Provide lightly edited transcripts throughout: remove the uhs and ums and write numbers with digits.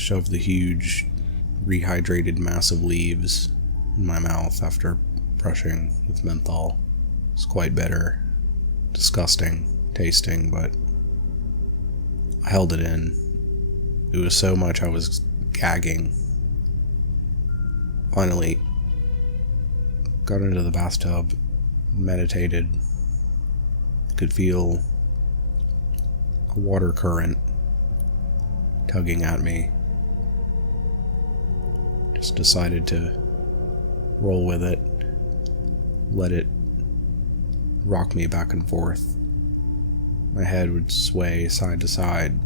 shoved the huge, rehydrated mass of leaves in my mouth after brushing with menthol. It's quite bitter, disgusting tasting, but I held it in. It was so much I was gagging. Finally, got into the bathtub, meditated, could feel a water current tugging at me. Just decided to roll with it, let it rock me back and forth. My head would sway side to side.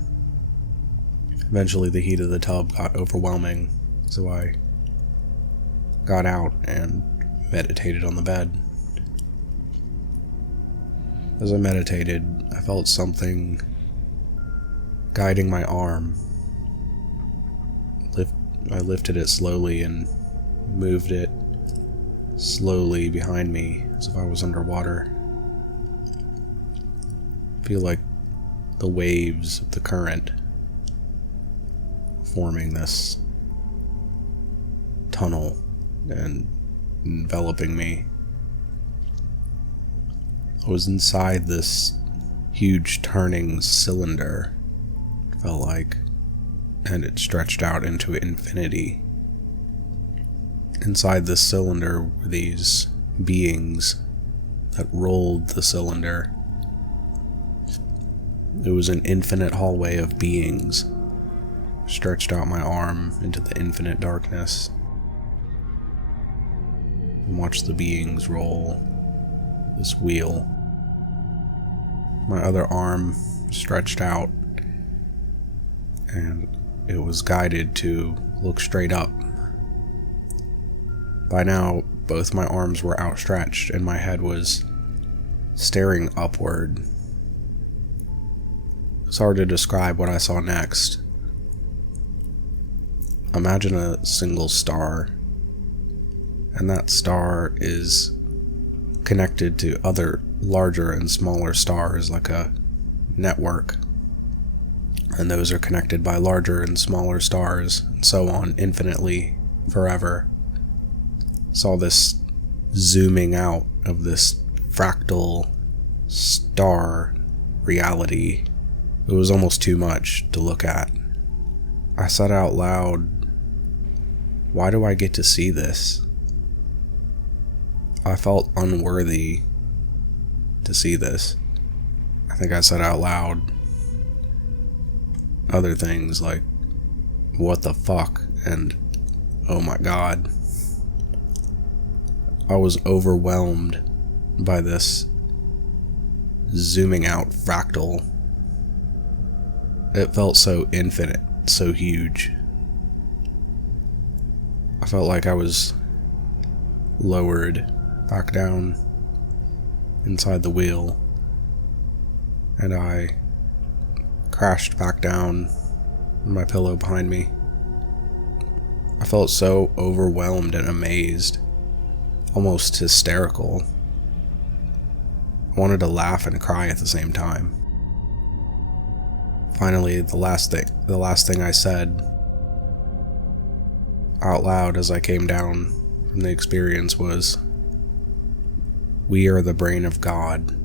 Eventually the heat of the tub got overwhelming, so I got out and meditated on the bed. As I meditated, I felt something guiding my arm. I lifted it slowly and moved it slowly behind me as if I was underwater. I feel like the waves of the current forming this tunnel and enveloping me. I was inside this huge turning cylinder, it felt like, and it stretched out into infinity. Inside this cylinder were these beings that rolled the cylinder. It was an infinite hallway of beings. I stretched out my arm into the infinite darkness and watched the beings roll this wheel. My other arm stretched out, and it was guided to look straight up. By now, both my arms were outstretched, and my head was staring upward. It's hard to describe what I saw next. Imagine a single star, and that star is connected to other larger and smaller stars like a network, and those are connected by larger and smaller stars, and so on infinitely forever. Saw this zooming out of this fractal star reality. It was almost too much to look at. I said out loud, "Why do I get to see this?" I felt unworthy to see this. I think I said out loud other things like, "What the fuck?" and "Oh my god." I was overwhelmed by this zooming out fractal. It felt so infinite, so huge. I felt like I was lowered back down inside the wheel, and I crashed back down on my pillow behind me. I felt so overwhelmed and amazed, almost hysterical. I wanted to laugh and cry at the same time. Finally, the last thing I said out loud as I came down from the experience was, "We are the brain of God."